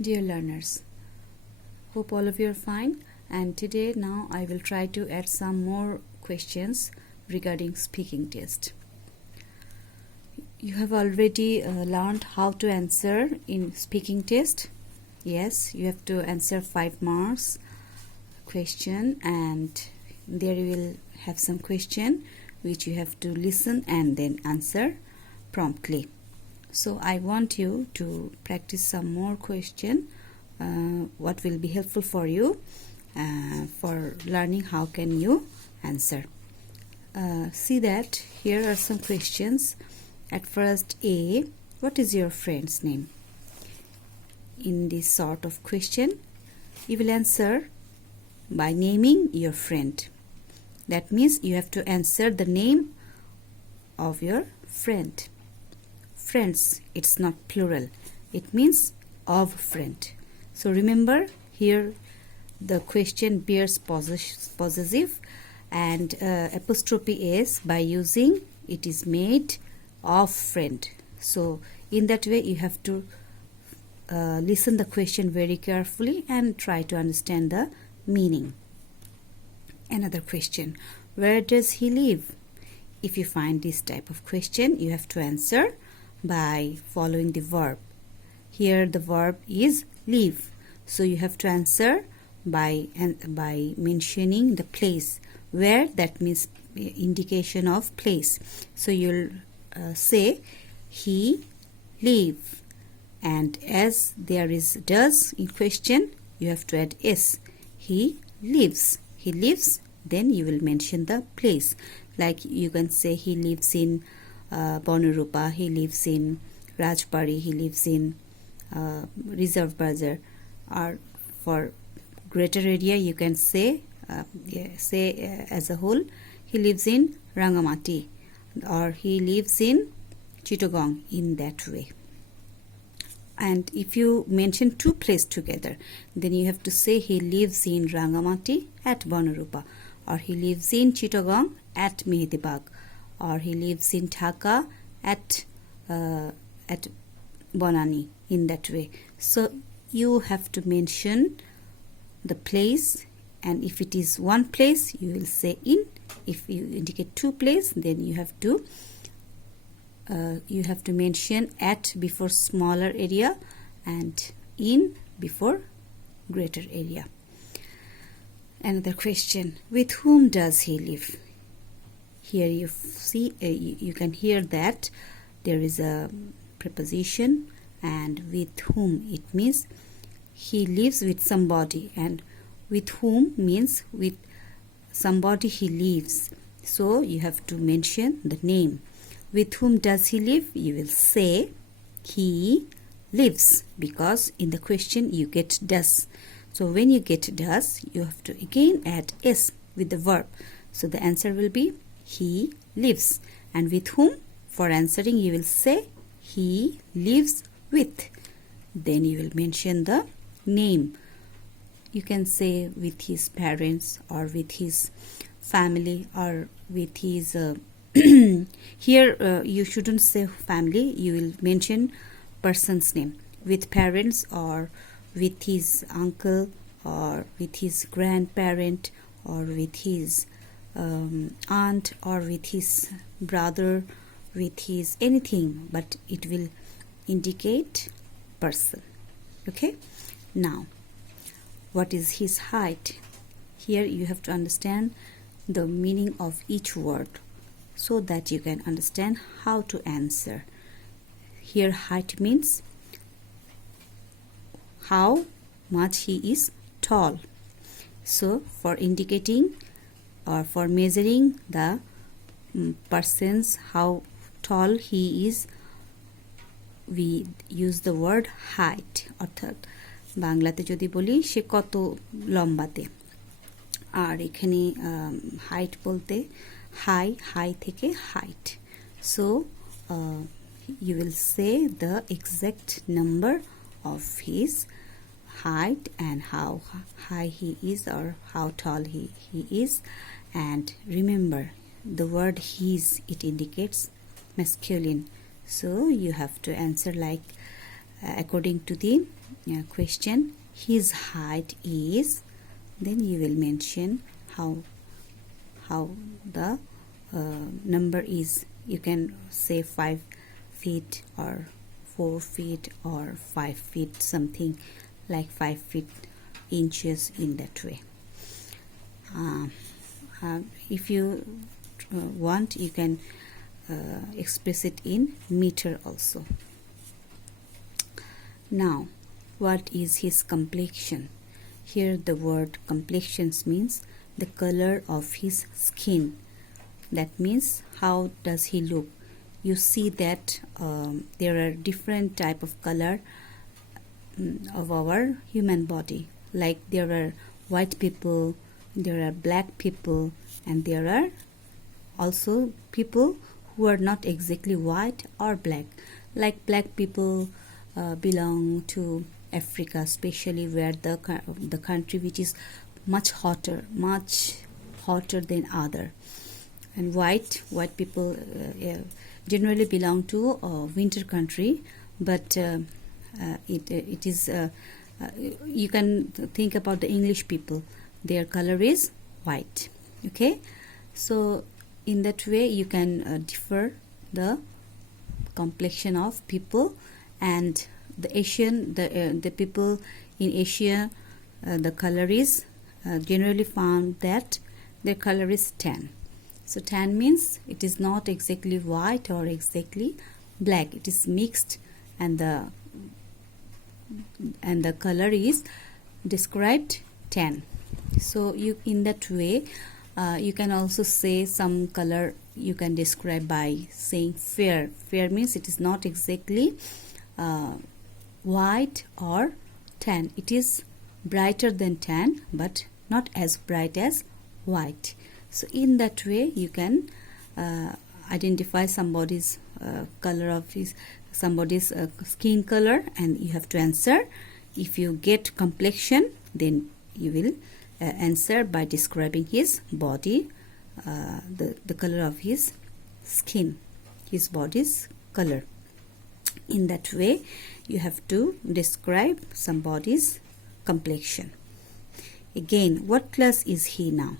Dear learners, hope all of you are fine, and today now I will try to add some more questions regarding speaking test. You have already learned how to answer in speaking test. Yes, you have to answer 5 marks question, and there you will have some question which you have to listen and then answer promptly. So I want you to practice some more question what will be helpful for you for learning how can you answer. See that here are some questions. At first, A, what is your friend's name? In this sort of question, you will answer by naming your friend. That means you have to answer the name of your friend. Friends, it's not plural. It means of friend. So remember, here the question bears possessive and apostrophe s by using it is made of friend. So in that way you have to listen the question very carefully and try to understand the meaning. Another question, where does he live? If you find this type of question, you have to answer by following the verb. Here the verb is live, so you have to answer by mentioning the place. Where, that means indication of place. So you'll say he live, and as there is does in question, you have to add s. He lives. He lives, then you will mention the place. Like you can say he lives in Bonarupa, he lives in Rajbari, he lives in Reserve Bazar. Or for greater area you can say as a whole he lives in Rangamati, or he lives in Chittagong, in that way. And if you mention two places together, then you have to say he lives in Rangamati at Bonarupa, or he lives in Chittagong at Mehedibag, or he lives in Dhaka at Bonani, in that way. So you have to mention the place, and if it is one place you will say in. If you indicate two places, then you have to mention at before smaller area and in before greater area. Another question, with whom does he live? Here you see you can hear that there is a preposition, and with whom, it means he lives with somebody, and with whom means with somebody he lives. So you have to mention the name. With whom does he live? You will say he lives, because in the question you get does. So when you get does, you have to again add s with the verb. So the answer will be he lives. And with whom, for answering you will say he lives with. Then you will mention the name. You can say with his parents, or with his family, or with his here you shouldn't say family, you will mention person's name. With parents, or with his uncle, or with his grandparent, or with his aunt, or with his brother, with his anything, but it will indicate person. Okay, now what is his height? Here you have to understand the meaning of each word so that you can understand how to answer. Here height means how much he is tall. So for indicating or for measuring the person's how tall he is, we use the word height. অর্থাৎ বাংলাতে যদি বলি সে কত লম্বাতে, আর এখানে height বলতে high থেকে height. So you will say the exact number of his height and how high he is or how tall he is. And remember, the word his, it indicates masculine. So you have to answer like according to the question, his height is, then you will mention how the number is. You can say 5 feet or 4 feet or 5 feet, something like 5 feet inches, in that way. If you want, you can express it in meter also. Now, what is his complexion? Here the word complexions means the color of his skin. That means how does he look. You see that there are different type of color of our human body. Like there are white people, there are black people, and there are also people who are not exactly white or black. Like black people belong to Africa, especially where the country which is much hotter than other. And white people generally belong to winter country, but it is you can think about the English people. Their color is white. Okay, so in that way you can differ the complexion of people. And the Asian, the people in Asia, the color is generally found that their color is tan. So tan means it is not exactly white or exactly black. It is mixed, and the color is described tan. So you, in that way, you can also say some color you can describe by saying fair. Fair means it is not exactly white or tan. It is brighter than tan, but not as bright as white. So in that way you can identify somebody's color of his, somebody's skin color, and you have to answer. If you get complexion, then you will answer by describing his body, the color of his skin, his body's color. In that way you have to describe somebody's complexion. Again, what class is he now?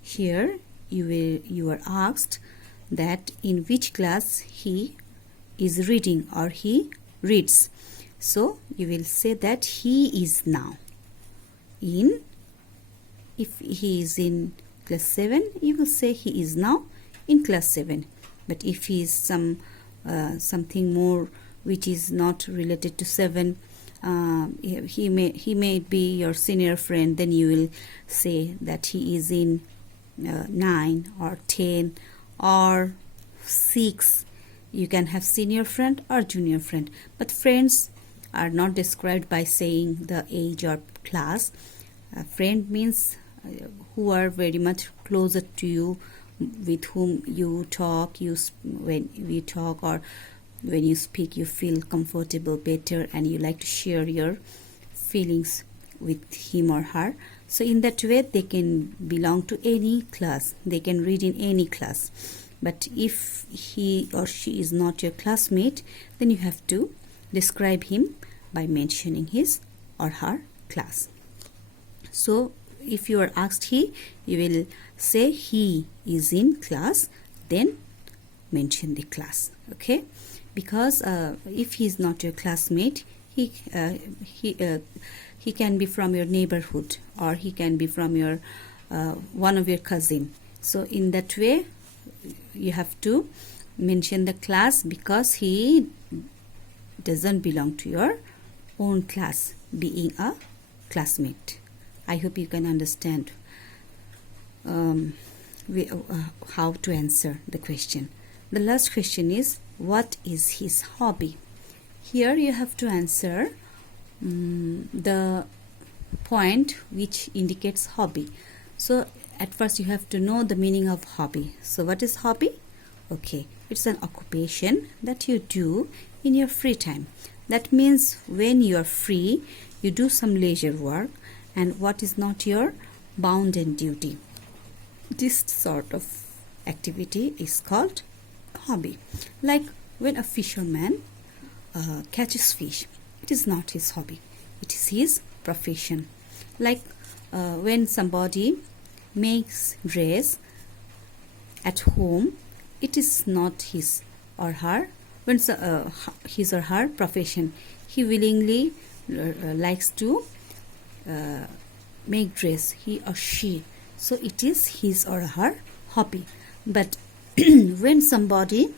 Here you are asked that in which class he is reading or he reads. So you will say that he is now in, if he is in class 7, you will say he is now in class 7. But if he is something more which is not related to 7, he may be your senior friend, then you will say that he is in 9 or 10 or 6. You can have senior friend or junior friend, but friends are not described by saying the age or class. Friend means who are very much closer to you, with whom you talk, when we talk or when you speak, you feel comfortable, better, and you like to share your feelings with him or her. So in that way they can belong to any class, they can read in any class. But if he or she is not your classmate, then you have to describe him by mentioning his or her class. So if you are asked he, you will say he is in class, then mention the class. Okay, because if he is not your classmate, he can be from your neighborhood, or he can be from your one of your cousin. So in that way you have to mention the class, because he doesn't belong to your own class, being a classmate. I hope you can understand how to answer the question. The last question is, what is his hobby? Here you have to answer the point which indicates hobby. So at first you have to know the meaning of hobby. So what is hobby? Okay, it's an occupation that you do in your free time. That means when you are free, you do some leisure work, and what is not your bounden duty. This sort of activity is called hobby. Like when a fisherman catches fish, it is not his hobby. it is his profession. Like when somebody makes dress at home, it is not his or her his or her profession. He willingly likes to make dress, he or she, so it is his or her hobby. But when somebody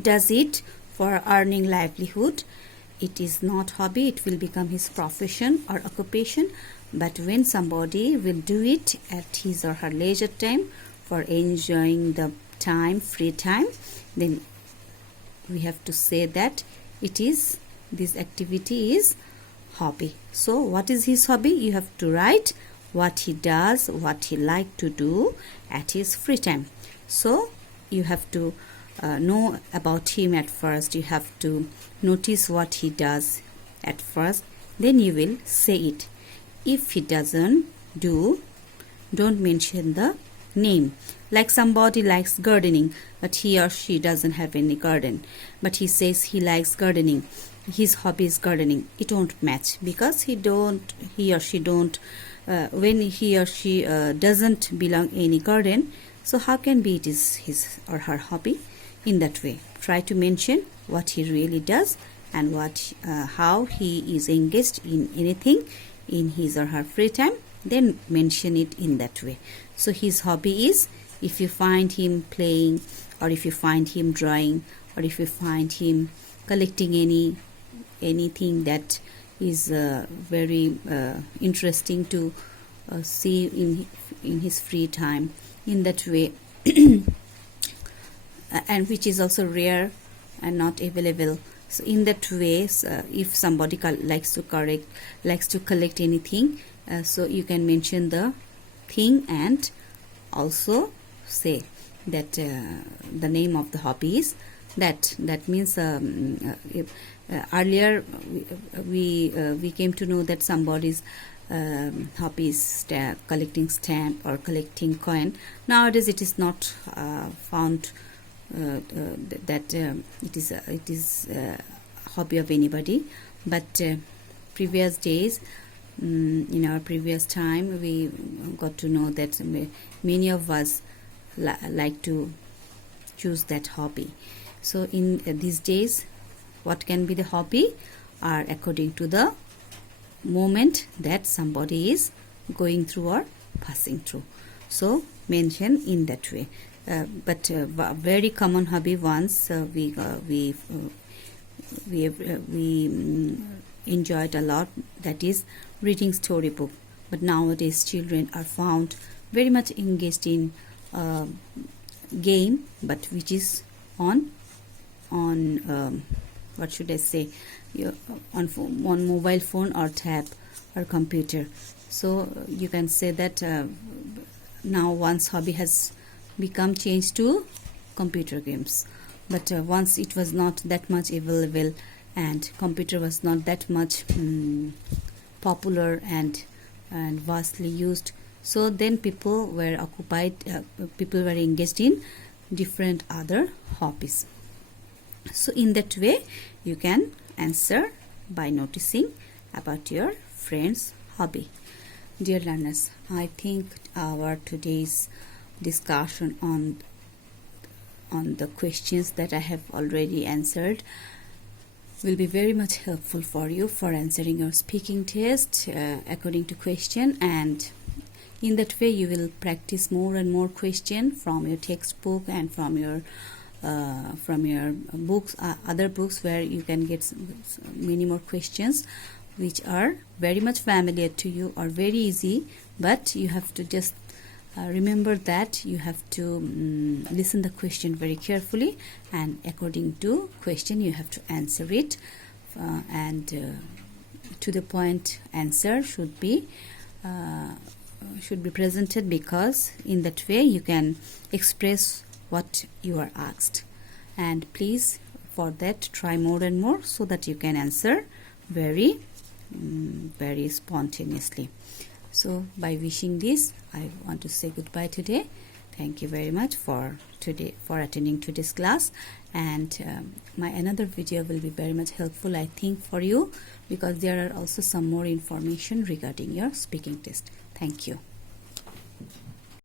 does it for earning livelihood, it is not hobby, it will become his profession or occupation. But when somebody will do it at his or her leisure time for enjoying the time, free time, then we have to say that it is, this activity is hobby. So what is his hobby? You have to write what he does, what he like to do at his free time. So you have to know about him at first. You have to notice what he does at first, then you will say it. If he doesn't do, don't mention the name. Like somebody likes gardening, but he or she doesn't have any garden, but he says he likes gardening, his hobby is gardening. It won't match, because he or she don't when he or she doesn't belong any garden, so how can be it is his or her hobby? In that way, try to mention what he really does and what how he is engaged in anything in his or her free time, then mention it in that way. So his hobby is, if you find him playing, or if you find him drawing, or if you find him collecting anything that is very interesting to see in his free time, in that way and which is also rare and not available. So in that way, if somebody likes to collect anything, so you can mention the thing and also say that the name of the hobby is that. That means earlier we came to know that somebody's hobby is collecting stamp or collecting coin. Nowadays it is not found that it is hobby of anybody, but previous days, in our previous time, we got to know that many of us like to choose that hobby. So in these days, what can be the hobby are according to the moment that somebody is going through or passing through. So mention in that way. But very common hobby once we enjoyed a lot, that is reading storybook. But nowadays children are found very much engaged in game, but which is on what should I say, on mobile phone or tab or computer. So you can say that now one's hobby has become changed to computer games, but once it was not that much available and computer was not that much popular and vastly used, so then people were occupied, people were engaged in different other hobbies. So in that way you can answer by noticing about your friend's hobby. Dear learners, I think our today's discussion on the questions that I have already answered will be very much helpful for you for answering your speaking test according to question, and in that way you will practice more and more question from your textbook and from your books, other books, where you can get many more questions which are very much familiar to you or very easy, but you have to just remember that you have to listen the question very carefully, and according to question you have to answer it, and to the point answer should be presented, because in that way you can express what you are asked. And please, for that, try more and more so that you can answer very spontaneously. So by wishing this, I want to say goodbye today. Thank you very much for attending today's class, and my another video will be very much helpful, I think, for you, because there are also some more information regarding your speaking test. Thank you.